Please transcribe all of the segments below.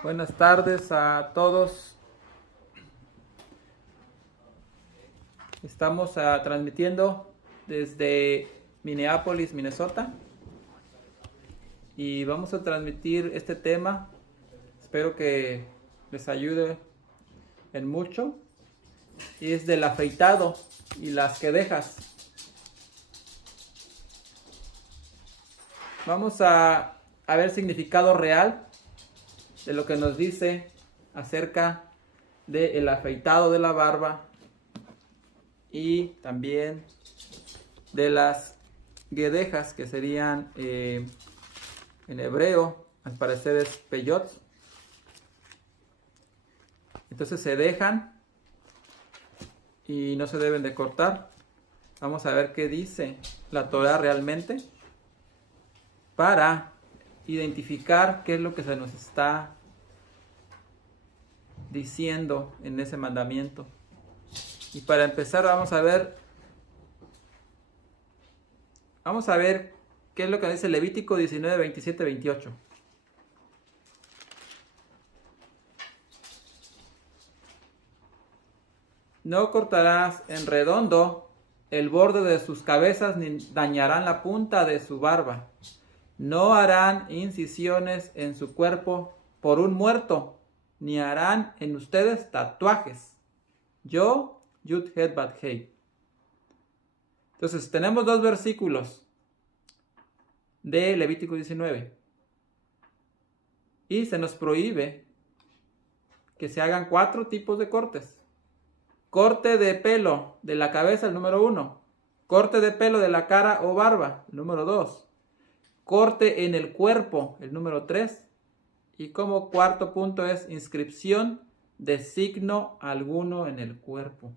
Buenas tardes a todos. Estamos transmitiendo desde Minneapolis, Minnesota. Y vamos a transmitir este tema. Espero que les ayude en mucho. Y es del afeitado y las quedejas. Vamos a ver el significado real de lo que nos dice acerca del afeitado de la barba y también de las guedejas, que serían en hebreo, al parecer es peyot. Entonces se dejan y no se deben de cortar. Vamos a ver qué dice la Torah realmente para identificar qué es lo que se nos está diciendo en ese mandamiento. Y para empezar vamos a ver qué es lo que dice Levítico 19, 27, 28. No cortarás en redondo el borde de sus cabezas, ni dañarán la punta de su barba. No harán incisiones en su cuerpo por un muerto, ni harán en ustedes tatuajes. Yo, Yud Het Bat Hei. Entonces tenemos dos versículos de Levítico 19. Y se nos prohíbe que se hagan 4 tipos de cortes. Corte de pelo de la cabeza, el número 1. Corte de pelo de la cara o barba, el número 2. Corte en el cuerpo, el número 3. Y como cuarto punto es inscripción de signo alguno en el cuerpo.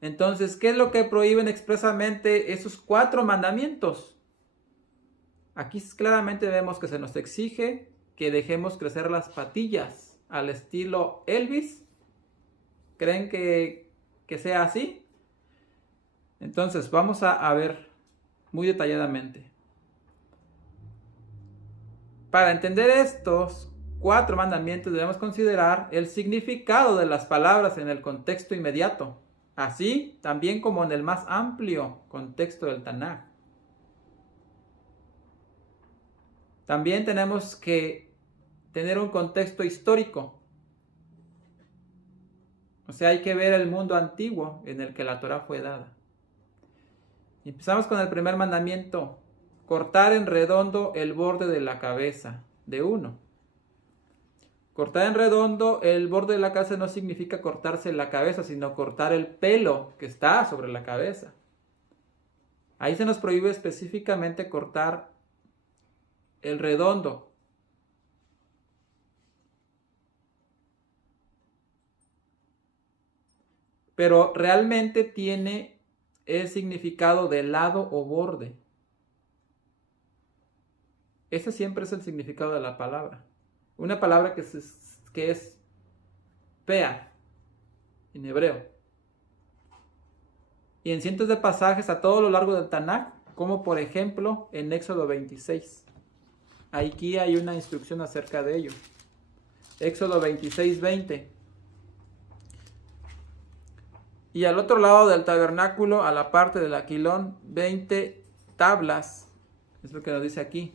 Entonces, ¿qué es lo que prohíben expresamente esos 4 mandamientos? Aquí claramente vemos que se nos exige que dejemos crecer las patillas al estilo Elvis. ¿Creen que sea así? Entonces, vamos a ver muy detalladamente. Para entender estos 4 mandamientos debemos considerar el significado de las palabras en el contexto inmediato, así también como en el más amplio contexto del Tanaj. También tenemos que tener un contexto histórico. O sea, hay que ver el mundo antiguo en el que la Torah fue dada. Empezamos con el primer mandamiento. Cortar en redondo el borde de la cabeza, de 1. Cortar en redondo el borde de la cabeza no significa cortarse la cabeza, sino cortar el pelo que está sobre la cabeza. Ahí se nos prohíbe específicamente cortar el redondo. Pero realmente tiene el significado de lado o borde. Ese siempre es el significado de la palabra. Una palabra que es pea en hebreo. Y en cientos de pasajes a todo lo largo del Tanaj, como por ejemplo en Éxodo 26. Aquí hay una instrucción acerca de ello. Éxodo 26, 20. Y al otro lado del tabernáculo, a la parte del aquilón, 20 tablas. Es lo que nos dice aquí.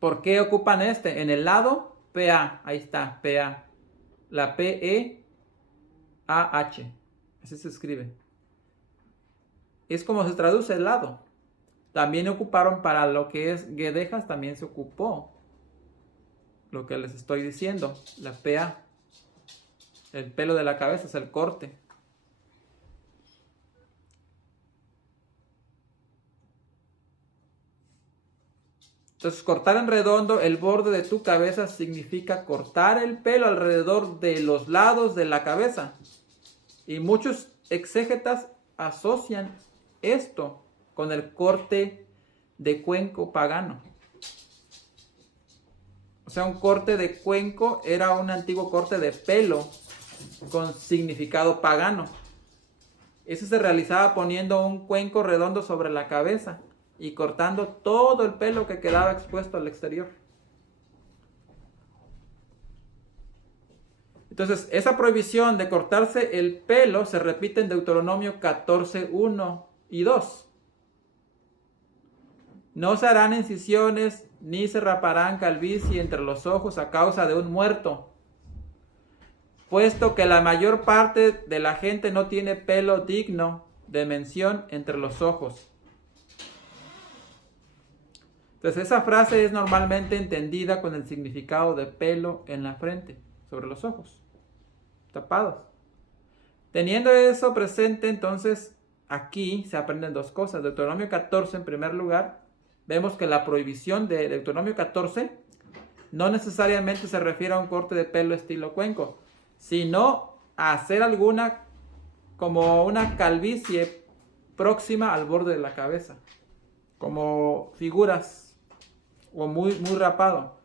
¿Por qué ocupan este? En el lado, PA. Ahí está, PA. La PEAH. Así se escribe. Es como se traduce el lado. También ocuparon para lo que es guedejas, también se ocupó lo que les estoy diciendo. La PA. El pelo de la cabeza es el corte. Entonces, cortar en redondo el borde de tu cabeza significa cortar el pelo alrededor de los lados de la cabeza. Y muchos exégetas asocian esto con el corte de cuenco pagano. O sea, un corte de cuenco era un antiguo corte de pelo con significado pagano. Eso se realizaba poniendo un cuenco redondo sobre la cabeza y cortando todo el pelo que quedaba expuesto al exterior. Entonces, esa prohibición de cortarse el pelo se repite en Deuteronomio 14, 1 y 2. No se harán incisiones ni se raparán calvicie entre los ojos a causa de un muerto, puesto que la mayor parte de la gente no tiene pelo digno de mención entre los ojos. Entonces, esa frase es normalmente entendida con el significado de pelo en la frente, sobre los ojos, tapados. Teniendo eso presente, entonces, aquí se aprenden dos cosas. Deuteronomio 14, en primer lugar, vemos que la prohibición de Deuteronomio 14 no necesariamente se refiere a un corte de pelo estilo cuenco, sino a hacer alguna, como una calvicie próxima al borde de la cabeza, como figuras o muy rapado.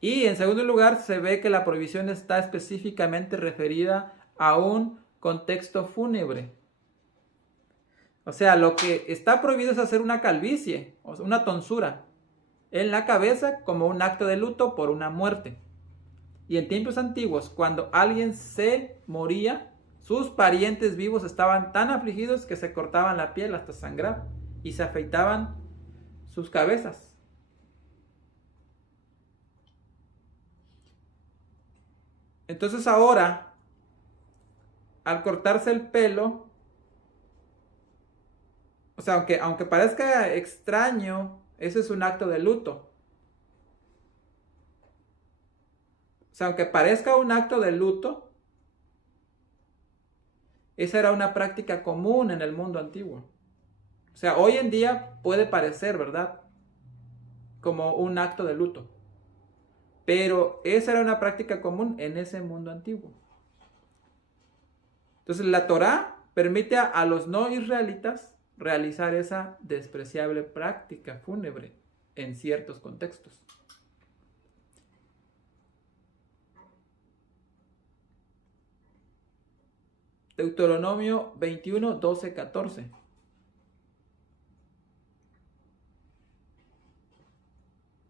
Y en segundo lugar se ve que la prohibición está específicamente referida a un contexto fúnebre. O sea, lo que está prohibido es hacer una calvicie, o sea, una tonsura en la cabeza como un acto de luto por una muerte. Y en tiempos antiguos, cuando alguien se moría, sus parientes vivos estaban tan afligidos que se cortaban la piel hasta sangrar y se afeitaban sus cabezas. Entonces ahora, al cortarse el pelo, o sea, aunque parezca extraño, eso es un acto de luto. O sea, aunque parezca un acto de luto, esa era una práctica común en el mundo antiguo. O sea, hoy en día puede parecer, ¿verdad?, como un acto de luto. Pero esa era una práctica común en ese mundo antiguo. Entonces la Torá permite a los no israelitas realizar esa despreciable práctica fúnebre en ciertos contextos. Deuteronomio 21, 12, 14.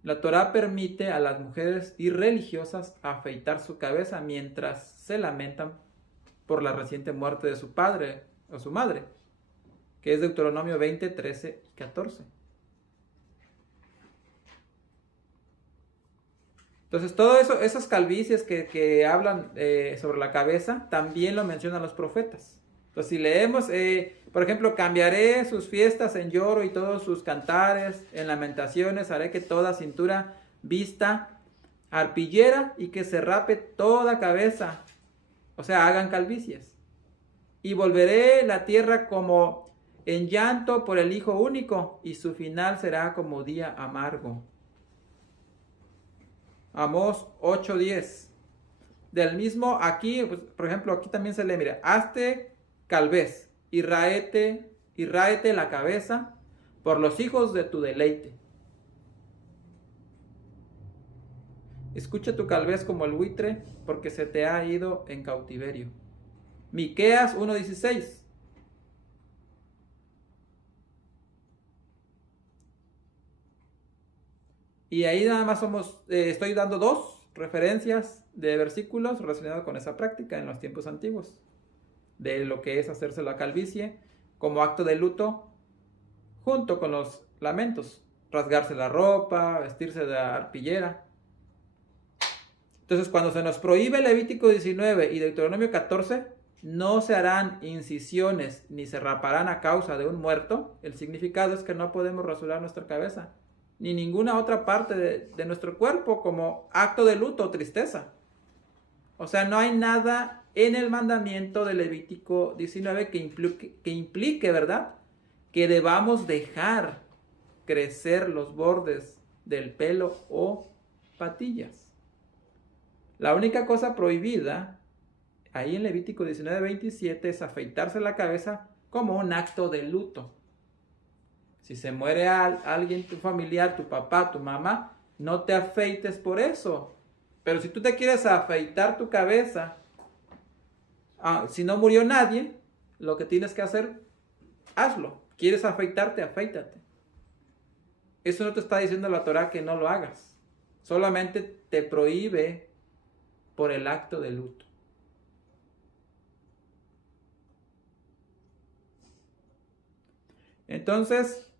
La Torá permite a las mujeres irreligiosas afeitar su cabeza mientras se lamentan por la reciente muerte de su padre o su madre, que es Deuteronomio 20, 13 y 14. Entonces, todo eso, esas calvicies que hablan sobre la cabeza, también lo mencionan los profetas. Entonces, si leemos, por ejemplo, cambiaré sus fiestas en lloro y todos sus cantares en lamentaciones, haré que toda cintura vista arpillera y que se rape toda cabeza, o sea, hagan calvicies. Y volveré la tierra como en llanto por el hijo único, y su final será como día amargo. Amós 8:10. Del mismo aquí, pues, por ejemplo, aquí también se lee, mira, hazte calvez y ráete la cabeza por los hijos de tu deleite. Escucha tu calvez como el buitre, porque se te ha ido en cautiverio. Miqueas 1:16. Y ahí nada más estoy dando dos referencias de versículos relacionados con esa práctica en los tiempos antiguos, de lo que es hacerse la calvicie como acto de luto junto con los lamentos, rasgarse la ropa, vestirse de arpillera. Entonces, cuando se nos prohíbe Levítico 19 y Deuteronomio 14, no se harán incisiones ni se raparán a causa de un muerto, el significado es que no podemos rasurar nuestra cabeza ni ninguna otra parte de nuestro cuerpo como acto de luto o tristeza. O sea, no hay nada en el mandamiento de Levítico 19 que implique, ¿verdad?, que debamos dejar crecer los bordes del pelo o patillas. La única cosa prohibida ahí en Levítico 19:27 es afeitarse la cabeza como un acto de luto. Si se muere alguien, tu familiar, tu papá, tu mamá, no te afeites por eso. Pero si tú te quieres afeitar tu cabeza, si no murió nadie, lo que tienes que hacer, hazlo. ¿Quieres afeitarte? Afeítate. Eso no te está diciendo la Torá que no lo hagas. Solamente te prohíbe por el acto de luto. Entonces,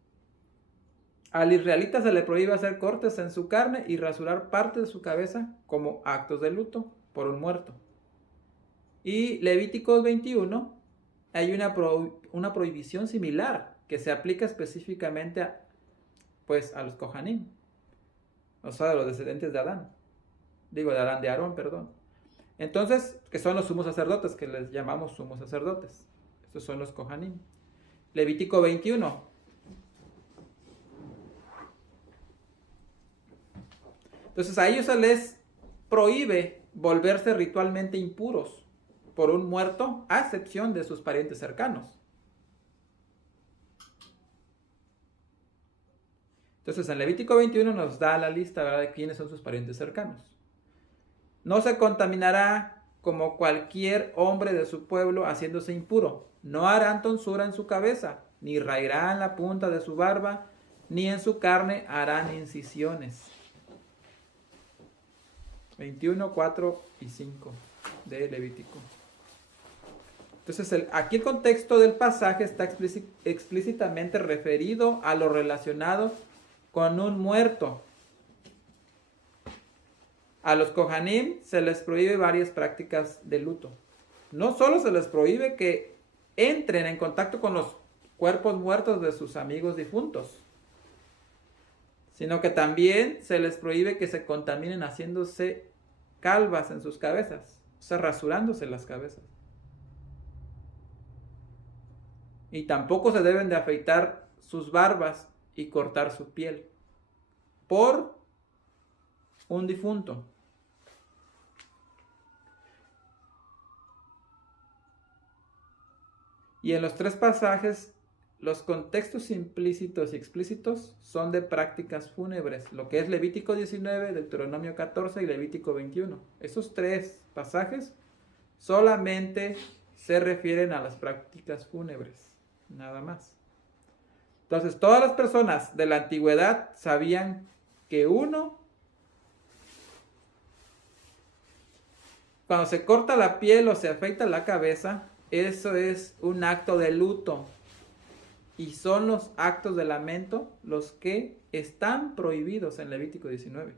al israelita se le prohíbe hacer cortes en su carne y rasurar parte de su cabeza como actos de luto por un muerto. Y Levíticos 21 hay una prohibición similar que se aplica específicamente a los Kohanim, o sea, a los descendientes de Adán. De Aarón, perdón. Entonces, que son los sumos sacerdotes, que les llamamos sumos sacerdotes. Estos son los Kohanim. Levítico 21. Entonces, a ellos se les prohíbe volverse ritualmente impuros por un muerto, a excepción de sus parientes cercanos. Entonces, en Levítico 21 nos da la lista, ¿verdad?, de quiénes son sus parientes cercanos. No se contaminará como cualquier hombre de su pueblo haciéndose impuro. No harán tonsura en su cabeza, ni raerán la punta de su barba, ni en su carne harán incisiones. 21, 4 y 5 de Levítico. Entonces, aquí el contexto del pasaje está explícitamente referido a lo relacionado con un muerto. A los Kohanim se les prohíbe varias prácticas de luto. No solo se les prohíbe que entren en contacto con los cuerpos muertos de sus amigos difuntos, sino que también se les prohíbe que se contaminen haciéndose calvas en sus cabezas, o sea, rasurándose las cabezas. Y tampoco se deben de afeitar sus barbas y cortar su piel por un difunto. Y en los tres pasajes, los contextos implícitos y explícitos son de prácticas fúnebres, lo que es Levítico 19, Deuteronomio 14 y Levítico 21. Esos tres pasajes solamente se refieren a las prácticas fúnebres, nada más. Entonces, todas las personas de la antigüedad sabían que cuando se corta la piel o se afeita la cabeza, eso es un acto de luto. Y son los actos de lamento los que están prohibidos en Levítico 19.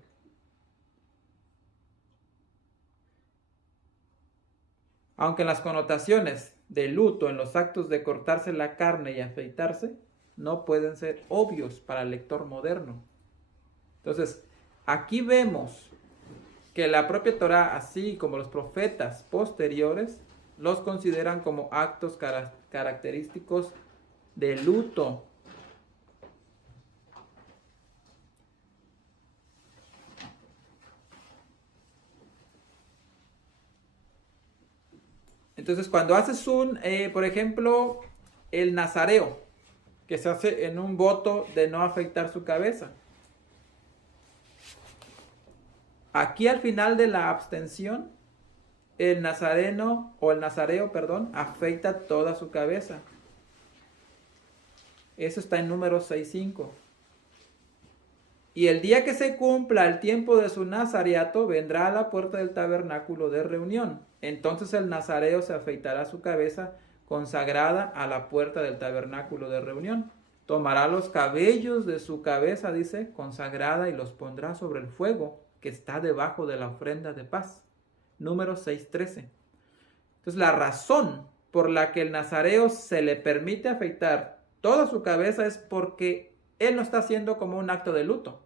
Aunque en las connotaciones de luto, en los actos de cortarse la carne y afeitarse, no pueden ser obvios para el lector moderno. Entonces, aquí vemos que la propia Torá, así como los profetas posteriores, los consideran como actos característicos de luto. Entonces, cuando haces por ejemplo, el nazareo, que se hace en un voto de no afeitar su cabeza. Aquí al final de la abstención, el nazareo, afeita toda su cabeza. Eso está en Números 6:5. Y el día que se cumpla el tiempo de su nazareato, vendrá a la puerta del tabernáculo de reunión. Entonces el nazareo se afeitará su cabeza consagrada a la puerta del tabernáculo de reunión. Tomará los cabellos de su cabeza, dice, consagrada, y los pondrá sobre el fuego que está debajo de la ofrenda de paz. Números 6:13. Entonces la razón por la que el nazareo se le permite afeitar toda su cabeza es porque él no está haciendo como un acto de luto.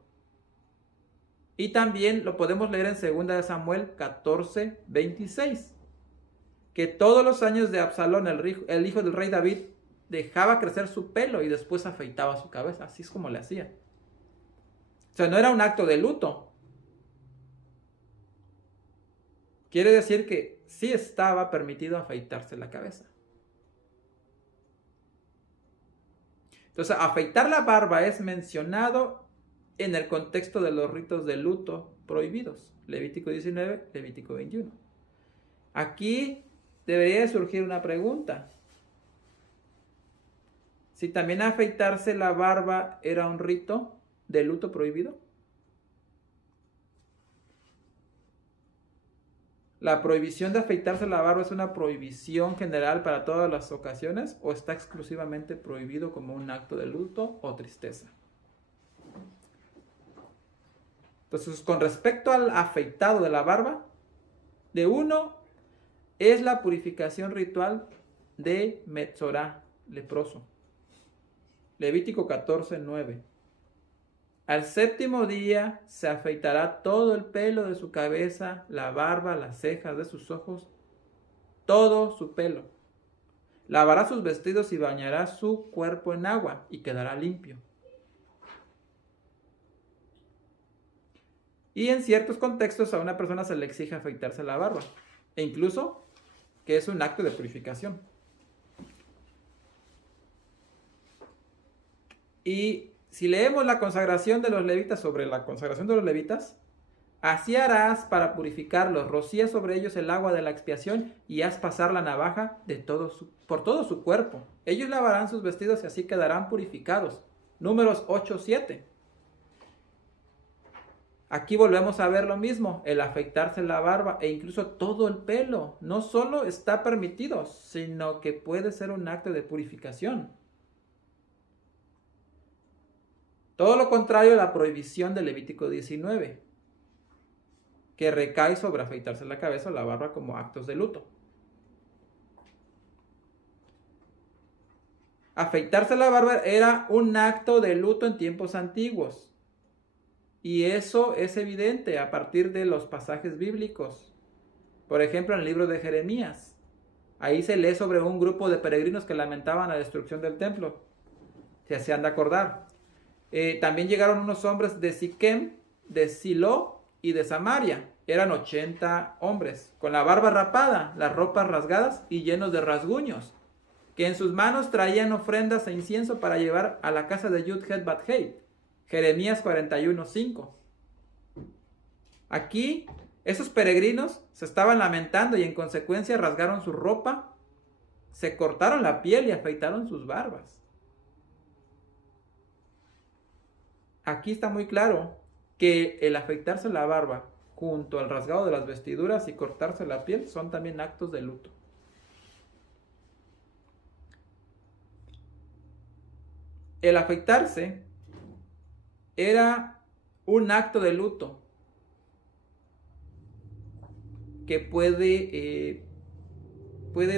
Y también lo podemos leer en 2 Samuel 14:26. Que todos los años de Absalón, el hijo del rey David, dejaba crecer su pelo y después afeitaba su cabeza. Así es como le hacía. O sea, no era un acto de luto. Quiere decir que sí estaba permitido afeitarse la cabeza. Entonces, afeitar la barba es mencionado en el contexto de los ritos de luto prohibidos. Levítico 19, Levítico 21. Aquí debería surgir una pregunta. Si también afeitarse la barba era un rito de luto prohibido. ¿La prohibición de afeitarse la barba es una prohibición general para todas las ocasiones o está exclusivamente prohibido como un acto de luto o tristeza? Entonces, con respecto al afeitado de la barba, de uno es la purificación ritual de Metzorá, leproso. Levítico 14:9. Al séptimo día se afeitará todo el pelo de su cabeza, la barba, las cejas de sus ojos, todo su pelo. Lavará sus vestidos y bañará su cuerpo en agua y quedará limpio. Y en ciertos contextos a una persona se le exige afeitarse la barba, e incluso que es un acto de purificación. Y si leemos la consagración de los levitas, sobre la consagración de los levitas, así harás para purificarlos, rocía sobre ellos el agua de la expiación y haz pasar la navaja por todo su cuerpo. Ellos lavarán sus vestidos y así quedarán purificados. Números 8:7. Aquí volvemos a ver lo mismo, el afeitarse la barba e incluso todo el pelo. No solo está permitido, sino que puede ser un acto de purificación. Todo lo contrario a la prohibición de Levítico 19, que recae sobre afeitarse la cabeza o la barba como actos de luto. Afeitarse la barba era un acto de luto en tiempos antiguos. Y eso es evidente a partir de los pasajes bíblicos. Por ejemplo, en el libro de Jeremías. Ahí se lee sobre un grupo de peregrinos que lamentaban la destrucción del templo. Se han de acordar. También llegaron unos hombres de Siquem, de Silo y de Samaria. Eran 80 hombres, con la barba rapada, las ropas rasgadas y llenos de rasguños, que en sus manos traían ofrendas e incienso para llevar a la casa de Yud-Het Bat-Hei. Jeremías 41:5. Aquí, esos peregrinos se estaban lamentando y en consecuencia rasgaron su ropa, se cortaron la piel y afeitaron sus barbas. Aquí está muy claro que el afeitarse la barba junto al rasgado de las vestiduras y cortarse la piel son también actos de luto. El afeitarse era un acto de luto que puede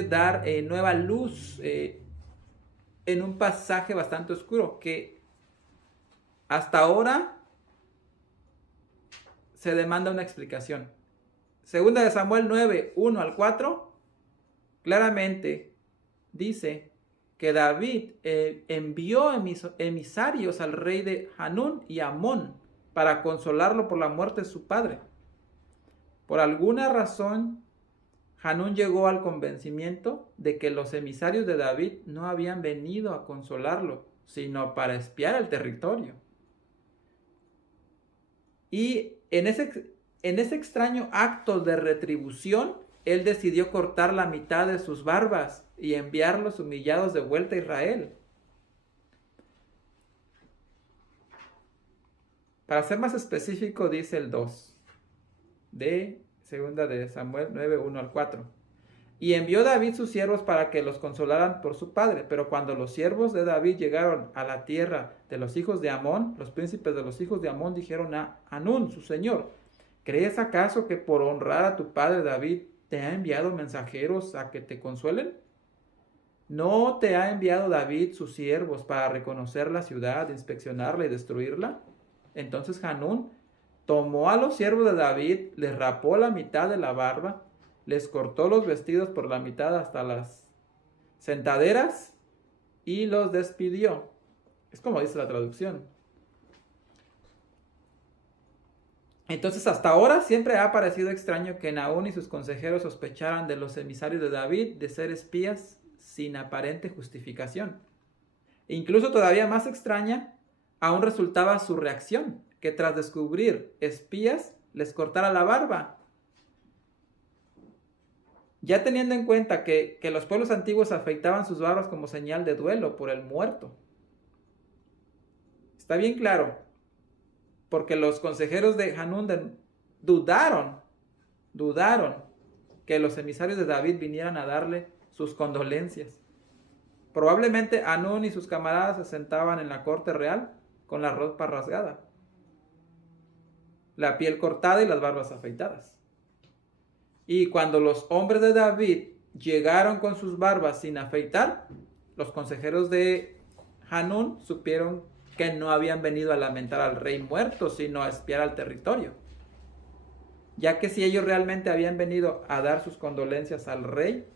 dar nueva luz en un pasaje bastante oscuro que hasta ahora se demanda una explicación. Segunda de Samuel 9:1-4 claramente dice que David envió emisarios al rey de Hanún y Amón para consolarlo por la muerte de su padre. Por alguna razón, Hanún llegó al convencimiento de que los emisarios de David no habían venido a consolarlo, sino para espiar el territorio. Y en ese extraño acto de retribución, él decidió cortar la mitad de sus barbas y enviarlos humillados de vuelta a Israel. Para ser más específico, dice el 2 de segunda de Samuel 9:1-4. Y envió David sus siervos para que los consolaran por su padre. Pero cuando los siervos de David llegaron a la tierra de los hijos de Amón, los príncipes de los hijos de Amón dijeron a Hanún, su señor: ¿crees acaso que por honrar a tu padre David te ha enviado mensajeros a que te consuelen? ¿No te ha enviado David sus siervos para reconocer la ciudad, inspeccionarla y destruirla? Entonces Hanún tomó a los siervos de David, les rapó la mitad de la barba, les cortó los vestidos por la mitad hasta las sentaderas y los despidió. Es como dice la traducción. Entonces hasta ahora siempre ha parecido extraño que Naún y sus consejeros sospecharan de los emisarios de David de ser espías sin aparente justificación. Incluso todavía más extraña aún resultaba su reacción, que tras descubrir espías les cortara la barba. Ya teniendo en cuenta que los pueblos antiguos afeitaban sus barbas como señal de duelo por el muerto. Está bien claro, porque los consejeros de Hanún dudaron que los emisarios de David vinieran a darle sus condolencias. Probablemente Hanún y sus camaradas se sentaban en la corte real con la ropa rasgada, la piel cortada y las barbas afeitadas. Y cuando los hombres de David llegaron con sus barbas sin afeitar, los consejeros de Hanún supieron que no habían venido a lamentar al rey muerto, sino a espiar al territorio. Ya que si ellos realmente habían venido a dar sus condolencias al rey,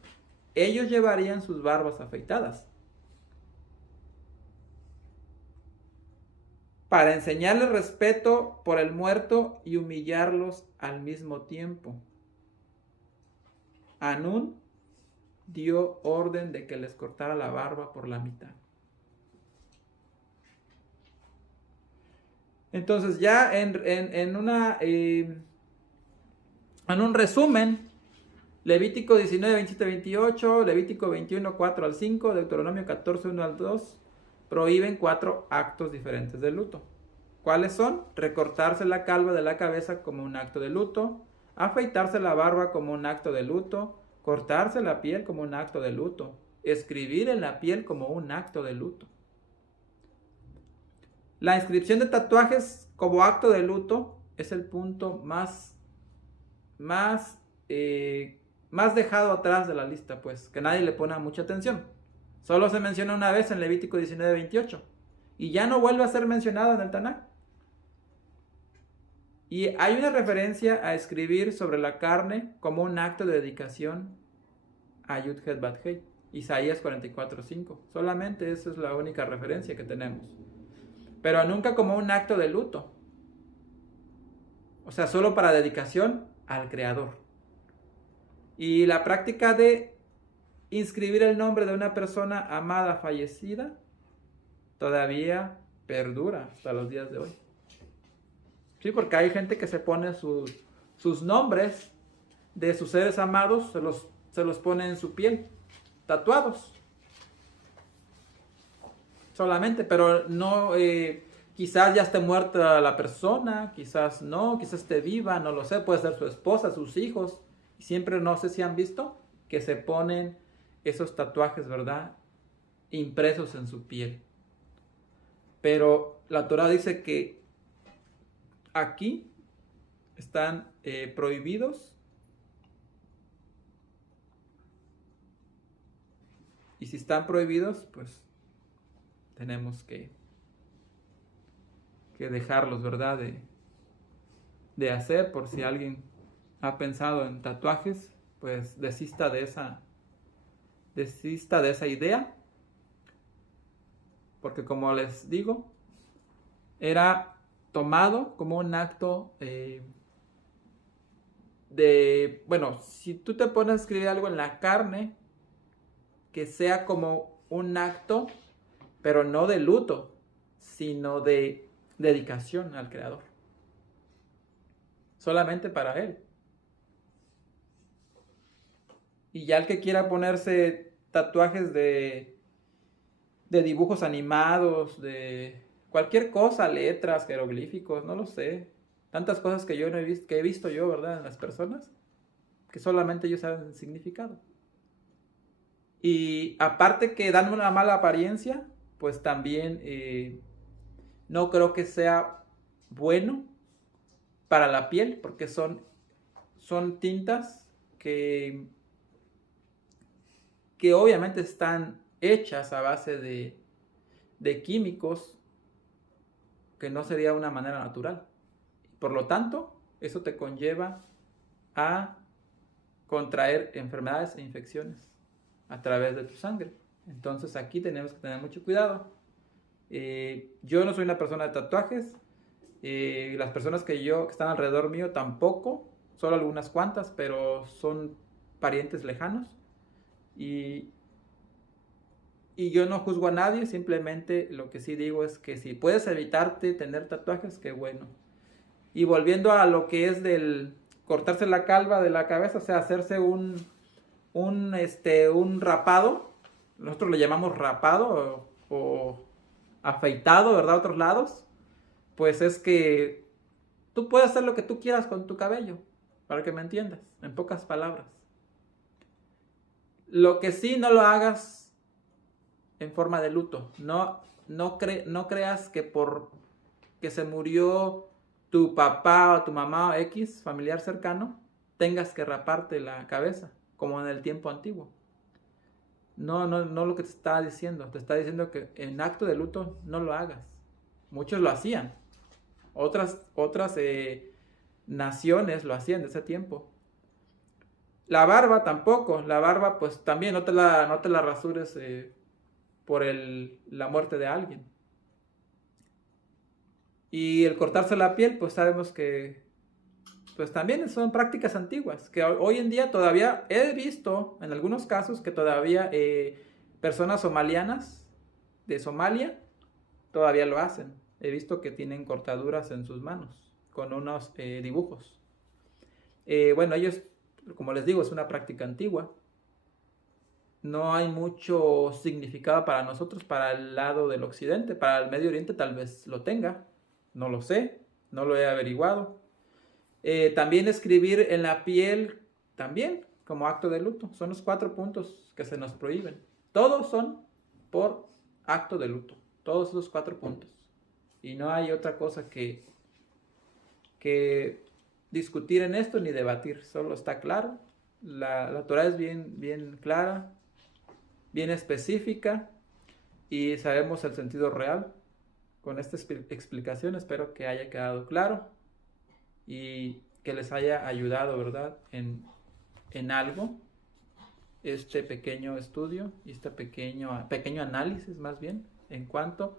ellos llevarían sus barbas afeitadas. Para enseñarles respeto por el muerto y humillarlos al mismo tiempo. Hanún dio orden de que les cortara la barba por la mitad. Entonces ya en un resumen, Levítico 19, 27, 28, Levítico 21, 4 al 5, Deuteronomio 14, 1 al 2, prohíben 4 actos diferentes de luto. ¿Cuáles son? Recortarse la calva de la cabeza como un acto de luto, afeitarse la barba como un acto de luto, cortarse la piel como un acto de luto, escribir en la piel como un acto de luto. La inscripción de tatuajes como acto de luto es el punto más dejado atrás de la lista, pues, que nadie le pone mucha atención. Solo se menciona una vez en Levítico 19, 28 y ya no vuelve a ser mencionado en el Tanaj. Y hay una referencia a escribir sobre la carne como un acto de dedicación a Yud-Het Bat-Hei, Isaías 44, 5. Solamente esa es la única referencia que tenemos. Pero nunca como un acto de luto. O sea, solo para dedicación al Creador. Y la práctica de inscribir el nombre de una persona amada fallecida todavía perdura hasta los días de hoy. Sí, porque hay gente que se pone sus nombres de sus seres amados, se los pone en su piel, tatuados. Solamente, pero no, quizás ya esté muerta la persona, quizás no, quizás esté viva, no lo sé, puede ser su esposa, sus hijos. Y siempre, no sé si han visto, que se ponen esos tatuajes, ¿verdad? Impresos en su piel. Pero la Torah dice que aquí están prohibidos. Y si están prohibidos, pues tenemos que dejarlos, ¿verdad? De hacer. Por si alguien ha pensado en tatuajes, pues desista de esa idea. Porque como les digo, era tomado como un acto bueno, si tú te pones a escribir algo en la carne, que sea como un acto, pero no de luto, sino de dedicación al Creador. Solamente para Él. Y ya el que quiera ponerse tatuajes de dibujos animados, de cualquier cosa, letras, jeroglíficos, no lo sé. Tantas cosas que yo no he visto, que he visto yo, ¿verdad? En las personas, que solamente ellos saben el significado. Y aparte que dan una mala apariencia, pues también no creo que sea bueno para la piel, porque son tintas que obviamente están hechas a base de químicos, que no sería una manera natural. Por lo tanto, eso te conlleva a contraer enfermedades e infecciones a través de tu sangre. Entonces aquí tenemos que tener mucho cuidado. Yo no soy una persona de tatuajes. Las personas que están alrededor mío tampoco. Solo algunas cuantas, pero son parientes lejanos. Y yo no juzgo a nadie. Simplemente lo que sí digo es que si puedes evitarte tener tatuajes, qué bueno. Y volviendo a lo que es del cortarse la calva de la cabeza, o sea, hacerse un rapado. Nosotros le llamamos rapado o afeitado, ¿verdad? A otros lados. Pues es que tú puedes hacer lo que tú quieras con tu cabello, para que me entiendas, en pocas palabras. Lo que sí, no lo hagas en forma de luto. No creas que por que se murió tu papá o tu mamá o X familiar cercano, tengas que raparte la cabeza, como en el tiempo antiguo. No lo que te está diciendo. Te está diciendo que en acto de luto no lo hagas. Muchos lo hacían. Otras naciones lo hacían de ese tiempo. La barba tampoco. La barba pues también no te la rasures por la muerte de alguien. Y el cortarse la piel pues sabemos que pues también son prácticas antiguas, que hoy en día todavía he visto en algunos casos que todavía personas somalianas de Somalia todavía lo hacen. He visto que tienen cortaduras en sus manos con unos dibujos. Bueno, ellos, como les digo, es una práctica antigua. No hay mucho significado para nosotros, para el lado del occidente. Para el Medio Oriente tal vez lo tenga, no lo sé, no lo he averiguado. También escribir en la piel, también como acto de luto. Son los 4 puntos que se nos prohíben. Todos son por acto de luto. Todos esos 4 puntos. Y no hay otra cosa que discutir en esto ni debatir. Solo está claro. La Torah es bien clara, bien específica. Y sabemos el sentido real. Con esta explicación espero que haya quedado claro. Y que les haya ayudado, ¿verdad? En algo este pequeño estudio y este pequeño análisis más bien en cuanto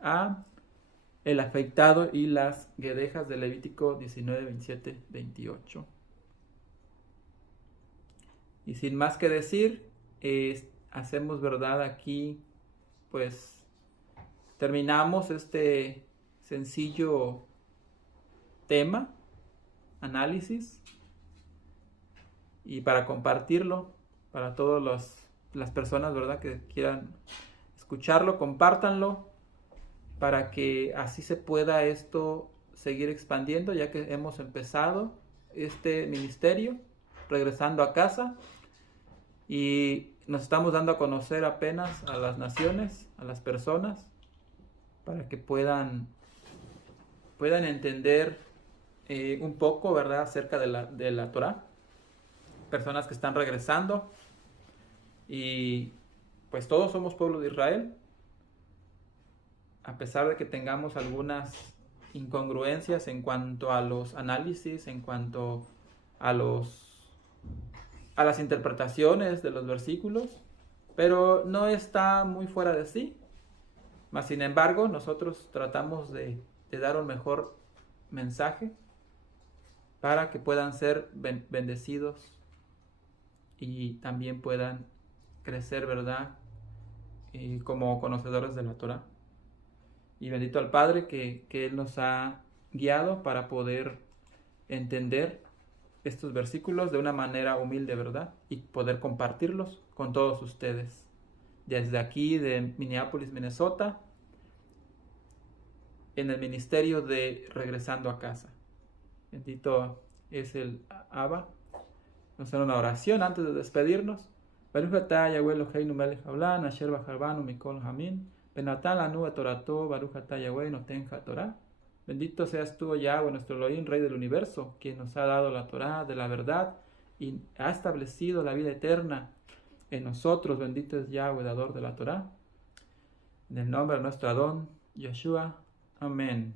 a el afeitado y las guedejas de Levítico 19, 27, 28. Y sin más que decir, hacemos, ¿verdad? Aquí pues terminamos este sencillo tema, análisis, y para compartirlo para todas las personas, ¿verdad? Que quieran escucharlo, compártanlo para que así se pueda esto seguir expandiendo, ya que hemos empezado este ministerio regresando a casa y nos estamos dando a conocer apenas a las naciones, a las personas, para que puedan entender un poco, ¿verdad?, acerca de la Torah. Personas que están regresando y pues todos somos pueblo de Israel, a pesar de que tengamos algunas incongruencias en cuanto a los análisis, en cuanto a las interpretaciones de los versículos, pero no está muy fuera de sí. Mas sin embargo, nosotros tratamos de dar un mejor mensaje para que puedan ser bendecidos y también puedan crecer, ¿verdad?, como conocedores de la Torah. Y bendito al Padre que Él nos ha guiado para poder entender estos versículos de una manera humilde, ¿verdad?, y poder compartirlos con todos ustedes. Desde aquí de Minneapolis, Minnesota, en el ministerio de Regresando a Casa. Bendito es el Abba. Vamos a hacer una oración antes de despedirnos. Baruch atah Yahweh Eloheinu melech haolam, asher bacharbanu mikol hamim, benatan lanu et torato, Baruch atah Yahweh noten haTorah. Bendito seas tú, Yahweh, nuestro Elohim, Rey del universo, quien nos ha dado la Torah de la verdad y ha establecido la vida eterna en nosotros. Bendito es Yahweh, dador de la Torah. En el nombre de nuestro Adón, Yeshua. Amén.